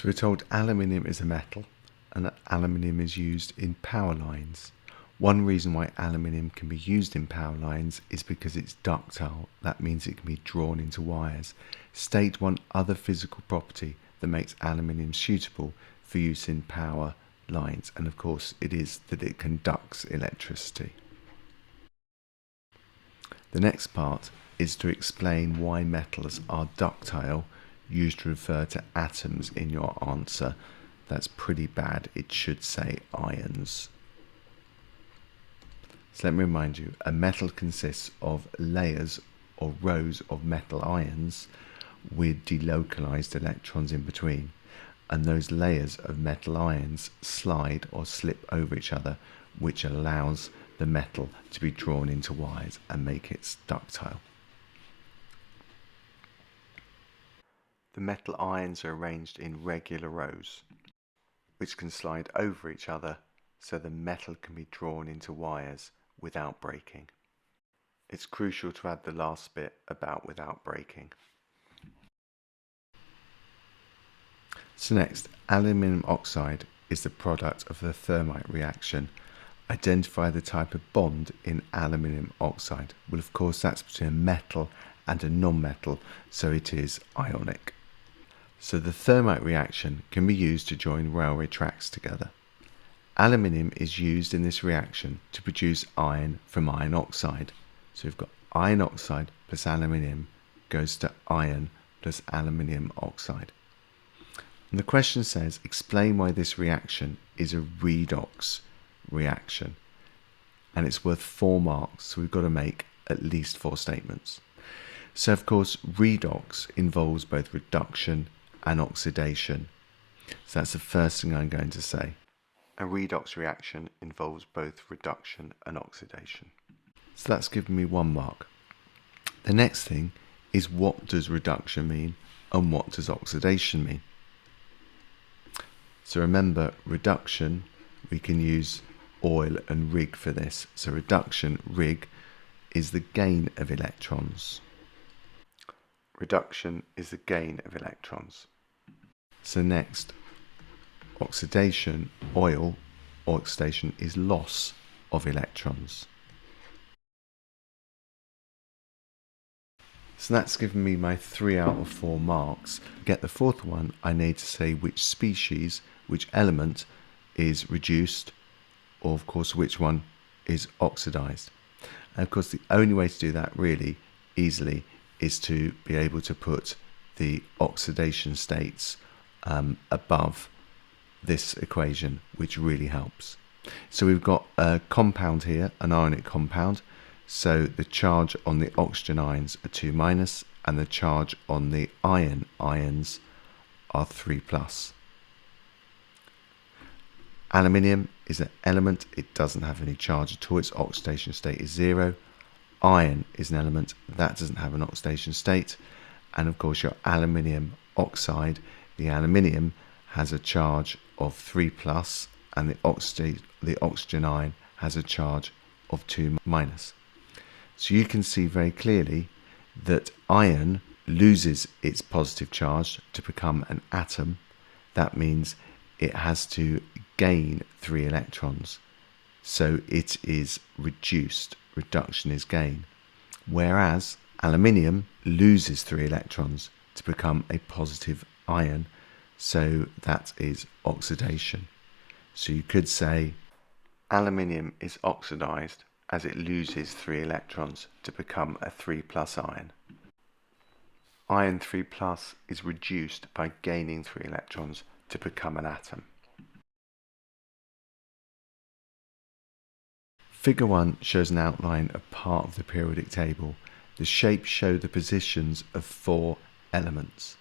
So we're told aluminium is a metal and that aluminium is used in power lines. One reason why aluminium can be used in power lines is because it's ductile. That means it can be drawn into wires. State one other physical property that makes aluminium suitable for use in power lines, and of course it is that it conducts electricity. The next part is to explain why metals are ductile, used to refer to atoms in your answer. That's pretty bad. It should say ions. So let me remind you, a metal consists of layers or rows of metal ions with delocalized electrons in between. And those layers of metal ions slide or slip over each other, which allows the metal to be drawn into wires and make it ductile. The metal ions are arranged in regular rows, which can slide over each other so the metal can be drawn into wires without breaking. It's crucial to add the last bit about without breaking. So next, aluminium oxide is the product of the thermite reaction. Identify the type of bond in aluminium oxide. Well, of course, that's between a metal and a non-metal, so it is ionic. So the thermite reaction can be used to join railway tracks together. Aluminium is used in this reaction to produce iron from iron oxide. So we've got iron oxide plus aluminium goes to iron plus aluminium oxide. And the question says, explain why this reaction is a redox reaction. And it's worth 4 marks, so we've got to make at least 4 statements. So of course, redox involves both reduction and oxidation. So that's the first thing I'm going to say. A redox reaction involves both reduction and oxidation. So that's given me 1 mark. The next thing is, what does reduction mean and what does oxidation mean? So remember, reduction, we can use oil and Rig for this. So reduction, Rig, is the gain of electrons. Reduction is the gain of electrons. So next, oxidation, oil, or oxidation is loss of electrons. So that's given me my 3 out of 4 marks. To get the 4th one, I need to say which species, which element is reduced, or of course which one is oxidized. And of course the only way to do that really easily is to be able to put the oxidation states above this equation, which really helps. So we've got a compound here, an ionic compound. So the charge on the oxygen ions are 2-, and the charge on the iron ions are 3+. Aluminium is an element. It doesn't have any charge at all. Its oxidation state is 0. Iron is an element that doesn't have an oxidation state. And of course your aluminium oxide, the aluminium has a charge of 3+, and the oxygen ion has a charge of 2-. So you can see very clearly that iron loses its positive charge to become an atom. That means it has to gain 3 electrons. So it is reduced. Reduction is gain. Whereas aluminium loses 3 electrons to become a positive ion. So that is oxidation. So you could say aluminium is oxidized as it loses 3 electrons to become a 3+ ion. Iron 3+ is reduced by gaining 3 electrons to become an atom. Figure 1 shows an outline of part of the periodic table. The shapes show the positions of 4 elements.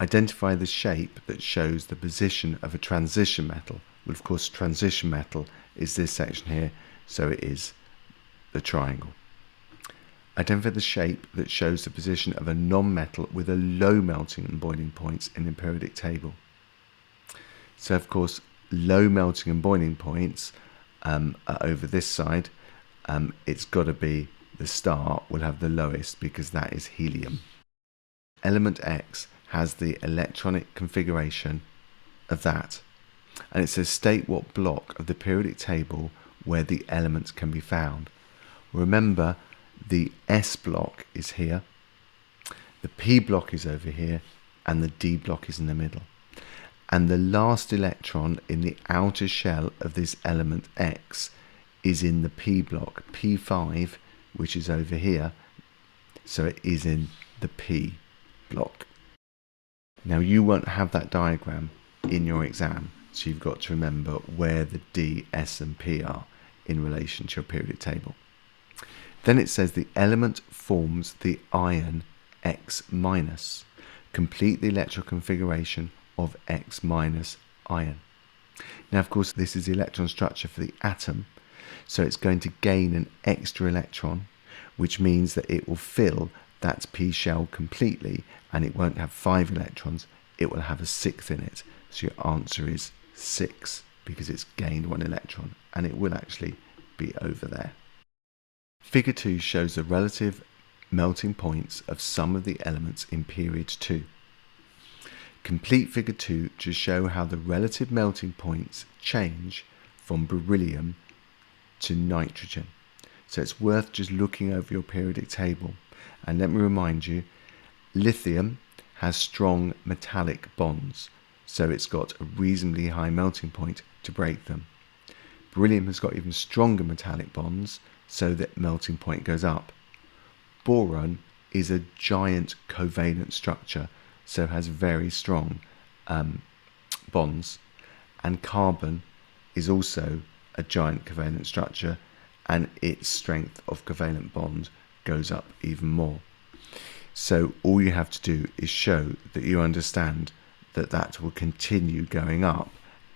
Identify the shape that shows the position of a transition metal. Well, of course, transition metal is this section here, so it is the triangle. Identify the shape that shows the position of a non-metal with a low melting and boiling points in the periodic table. So, of course, low melting and boiling points are over this side. It's got to be the star will have the lowest because that is helium. Element X has the electronic configuration of that. And it says state what block of the periodic table where the elements can be found. Remember, the S block is here, the P block is over here, and the D block is in the middle. And the last electron in the outer shell of this element X is in the P block, P5, which is over here, so it is in the P block. Now you won't have that diagram in your exam, so you've got to remember where the D, S and P are in relation to your periodic table. Then it says the element forms the ion X minus. Complete the electron configuration of X minus ion. Now of course this is the electron structure for the atom, so it's going to gain an extra electron, which means that it will fill that P shell completely and it won't have 5 electrons, it will have a 6th in it. So your answer is 6 because it's gained 1 electron, and it will actually be over there. Figure 2 shows the relative melting points of some of the elements in period 2. Complete figure 2 to show how the relative melting points change from beryllium to nitrogen. So it's worth just looking over your periodic table. And let me remind you, lithium has strong metallic bonds, so it's got a reasonably high melting point to break them. Beryllium has got even stronger metallic bonds, so that melting point goes up. Boron is a giant covalent structure, so has very strong bonds, and carbon is also a giant covalent structure, and its strength of covalent bond goes up even more. So all you have to do is show that you understand that that will continue going up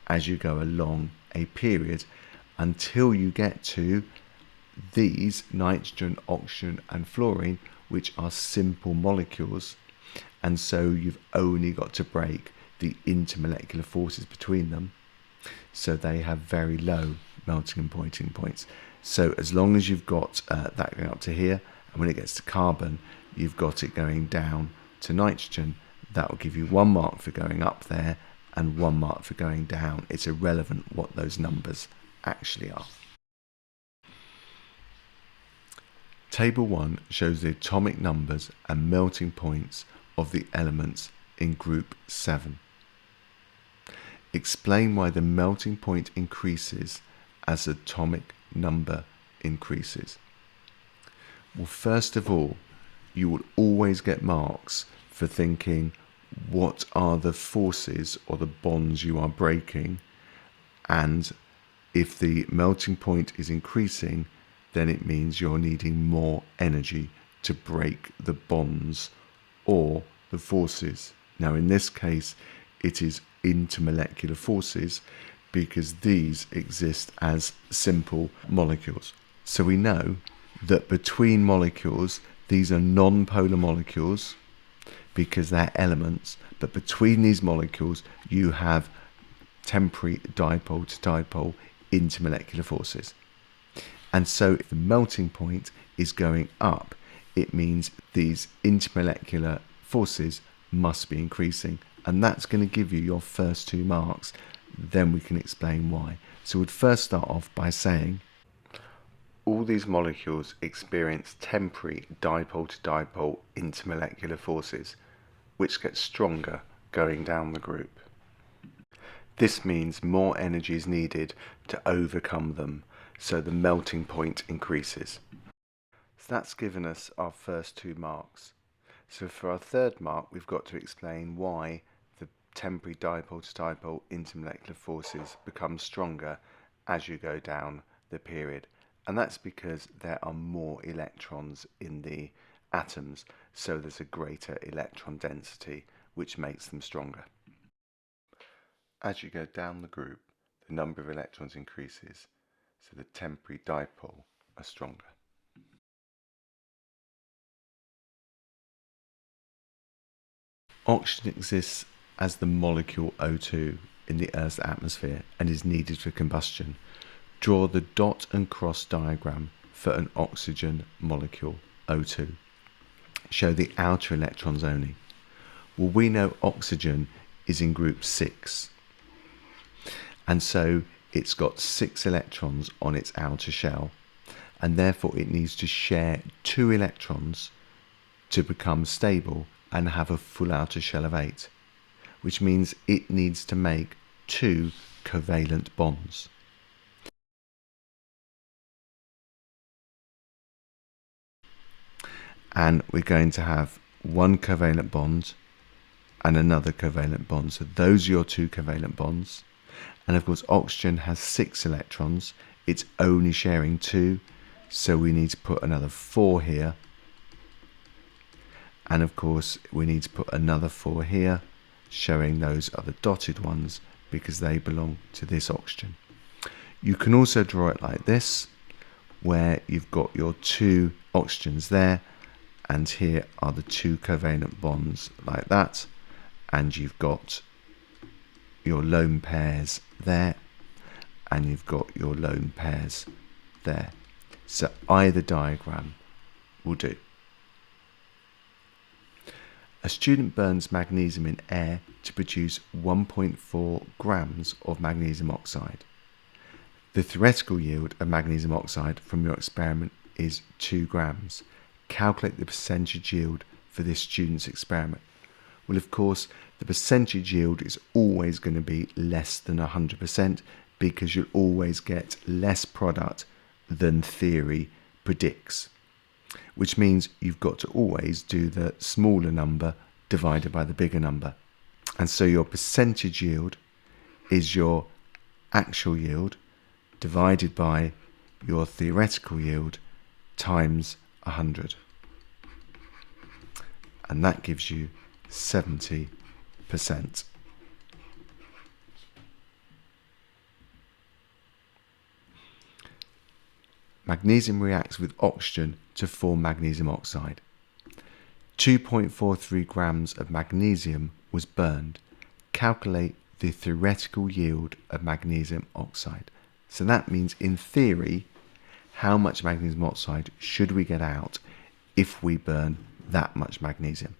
as you go along a period until you get to these nitrogen, oxygen and fluorine, which are simple molecules, and so you've only got to break the intermolecular forces between them, so they have very low melting and boiling points. So as long as you've got that going up to here, and when it gets to carbon you've got it going down to nitrogen, that will give you 1 mark for going up there and 1 mark for going down. It's irrelevant what those numbers actually are. Table 1 shows the atomic numbers and melting points of the elements in group 7. Explain why the melting point increases as the atomic number increases. Well, first of all, you will always get marks for thinking what are the forces or the bonds you are breaking, and if the melting point is increasing, then it means you're needing more energy to break the bonds or the forces. Now in this case it is intermolecular forces because these exist as simple molecules. So we know that between molecules, these are non-polar molecules because they're elements, but between these molecules you have temporary dipole to dipole intermolecular forces. And so if the melting point is going up, it means these intermolecular forces must be increasing, and that's going to give you your first 2 marks. Then we can explain why. So we'd first start off by saying all these molecules experience temporary dipole to dipole intermolecular forces, which get stronger going down the group. This means more energy is needed to overcome them, so the melting point increases. So that's given us our first 2 marks. So for our 3rd mark, we've got to explain why the temporary dipole to dipole intermolecular forces become stronger as you go down the period. And that's because there are more electrons in the atoms, so there's a greater electron density, which makes them stronger. As you go down the group, the number of electrons increases, so the temporary dipole are stronger. Oxygen exists as the molecule O2 in the Earth's atmosphere and is needed for combustion. Draw the dot and cross diagram for an oxygen molecule O2. Show the outer electrons only. Well, we know oxygen is in group 6. And so it's got 6 electrons on its outer shell. And therefore it needs to share 2 electrons to become stable and have a full outer shell of 8. Which means it needs to make 2 covalent bonds. And we're going to have one covalent bond and another covalent bond. So those are your 2 covalent bonds. And of course, oxygen has 6 electrons. It's only sharing 2. So we need to put another 4 here. And of course, we need to put another 4 here, showing those are the dotted ones because they belong to this oxygen. You can also draw it like this, where you've got your 2 oxygens there, and here are the 2 covalent bonds like that, and you've got your lone pairs there, and you've got your lone pairs there. So either diagram will do. A student burns magnesium in air to produce 1.4 grams of magnesium oxide. The theoretical yield of magnesium oxide from your experiment is 2 grams. Calculate the percentage yield for this student's experiment. Well, of course, the percentage yield is always going to be less than 100% because you'll always get less product than theory predicts, which means you've got to always do the smaller number divided by the bigger number. And so your percentage yield is your actual yield divided by your theoretical yield times 100. And that gives you 70%. Magnesium reacts with oxygen to form magnesium oxide. 2.43 grams of magnesium was burned. Calculate the theoretical yield of magnesium oxide. So that means, in theory, how much magnesium oxide should we get out if we burn that much magnesium?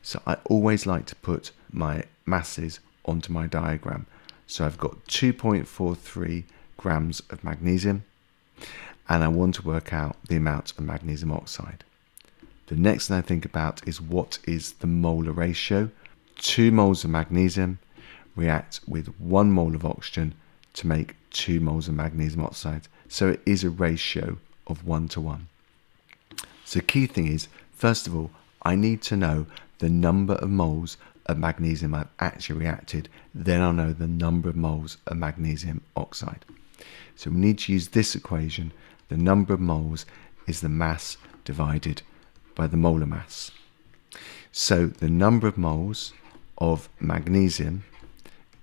So I always like to put my masses onto my diagram. So I've got 2.43 grams of magnesium, and I want to work out the amount of magnesium oxide. The next thing I think about is what is the molar ratio. 2 moles of magnesium react with 1 mole of oxygen to make 2 moles of magnesium oxide. So it is a ratio of 1 to 1. So key thing is, first of all, I need to know the number of moles of magnesium I've actually reacted. Then I'll know the number of moles of magnesium oxide. So we need to use this equation. The number of moles is the mass divided by the molar mass. So the number of moles of magnesium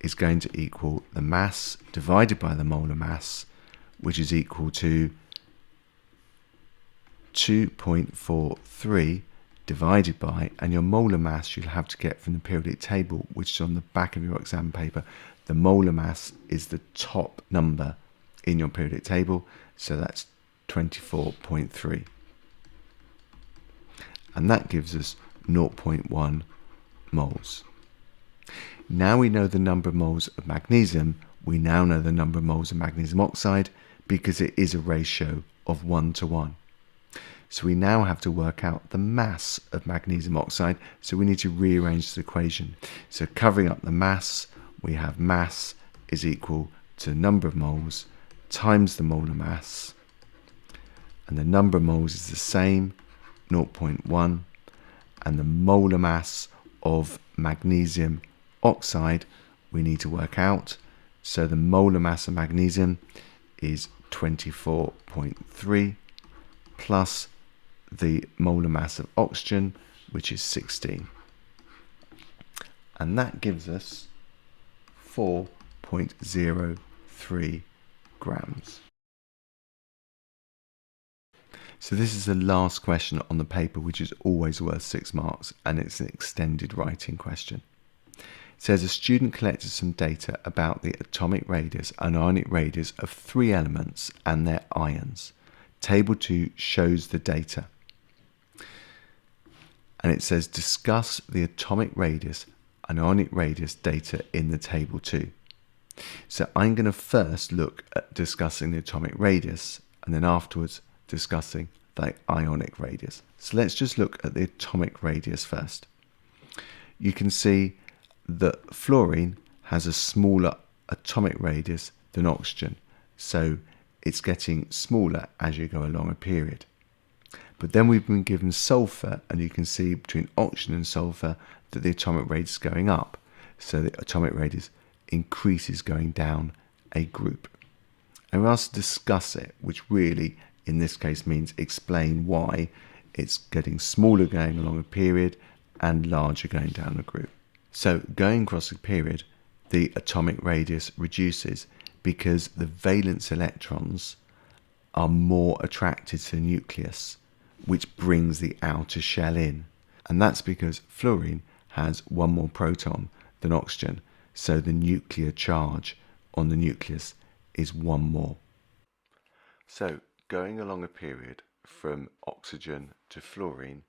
is going to equal the mass divided by the molar mass, which is equal to 2.43 divided by, and your molar mass you'll have to get from the periodic table, which is on the back of your exam paper. The molar mass is the top number in your periodic table, so that's 24.3. And that gives us 0.1 moles. Now we know the number of moles of magnesium, we now know the number of moles of magnesium oxide because it is a ratio of 1 to 1. So we now have to work out the mass of magnesium oxide, so we need to rearrange the equation. So covering up the mass, we have mass is equal to the number of moles times the molar mass, and the number of moles is the same, 0.1, and the molar mass of magnesium oxide we need to work out. So the molar mass of magnesium is 24.3 plus the molar mass of oxygen, which is 16. And that gives us 4.03 grams. So this is the last question on the paper, which is always worth 6 marks, and it's an extended writing question. It says a student collected some data about the atomic radius and ionic radius of 3 elements and their ions. Table 2 shows the data. and it says discuss the atomic radius and ionic radius data in the table 2. So I'm going to first look at discussing the atomic radius and then afterwards discussing the ionic radius. So let's just look at the atomic radius first. You can see that fluorine has a smaller atomic radius than oxygen, so it's getting smaller as you go along a period. But then we've been given sulfur, and you can see between oxygen and sulfur that the atomic radius is going up, so the atomic radius increases going down a group. And we're asked to discuss it, which really in this case means explain why it's getting smaller going along a period and larger going down a group. So going across a period, the atomic radius reduces because the valence electrons are more attracted to the nucleus, which brings the outer shell in. And that's because fluorine has one more proton than oxygen, so the nuclear charge on the nucleus is one more. So going along a period from oxygen to fluorine,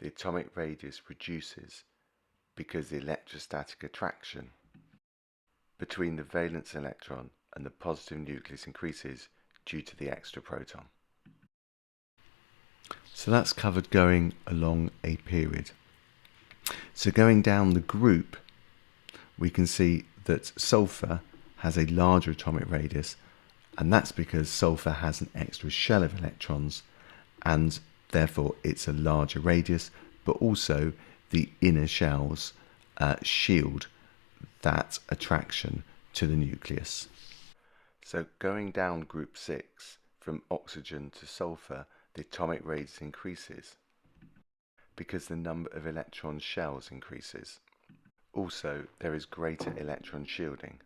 the atomic radius reduces because the electrostatic attraction between the valence electron and the positive nucleus increases due to the extra proton. So that's covered going along a period. So going down the group, we can see that sulfur has a larger atomic radius, and that's because sulfur has an extra shell of electrons, and therefore it's a larger radius, but also the inner shells shield that attraction to the nucleus. So going down group 6, from oxygen to sulfur, the atomic radius increases because the number of electron shells increases. Also, there is greater electron shielding,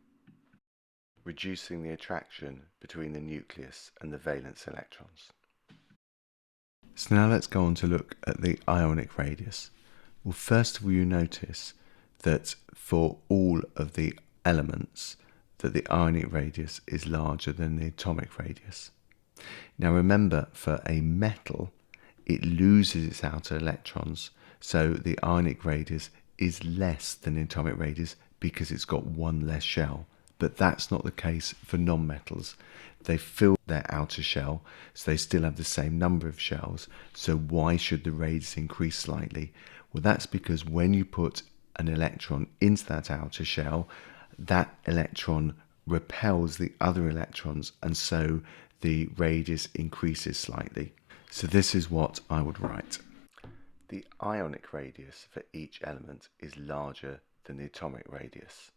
reducing the attraction between the nucleus and the valence electrons. So now let's go on to look at the ionic radius. Well, first of all, you notice that for all of the elements that the ionic radius is larger than the atomic radius. Now remember, for a metal, it loses its outer electrons, so the ionic radius is less than the atomic radius because it's got one less shell. But that's not the case for non-metals. They fill their outer shell, so they still have the same number of shells. So why should the radius increase slightly? Well, that's because when you put an electron into that outer shell, that electron repels the other electrons, and so the radius increases slightly. So this is what I would write. The ionic radius for each element is larger than the atomic radius.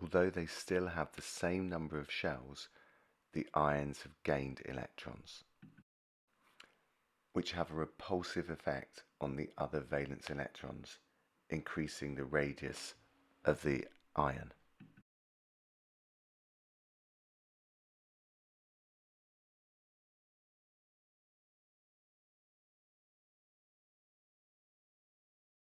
Although they still have the same number of shells, the ions have gained electrons, which have a repulsive effect on the other valence electrons, increasing the radius of the ion.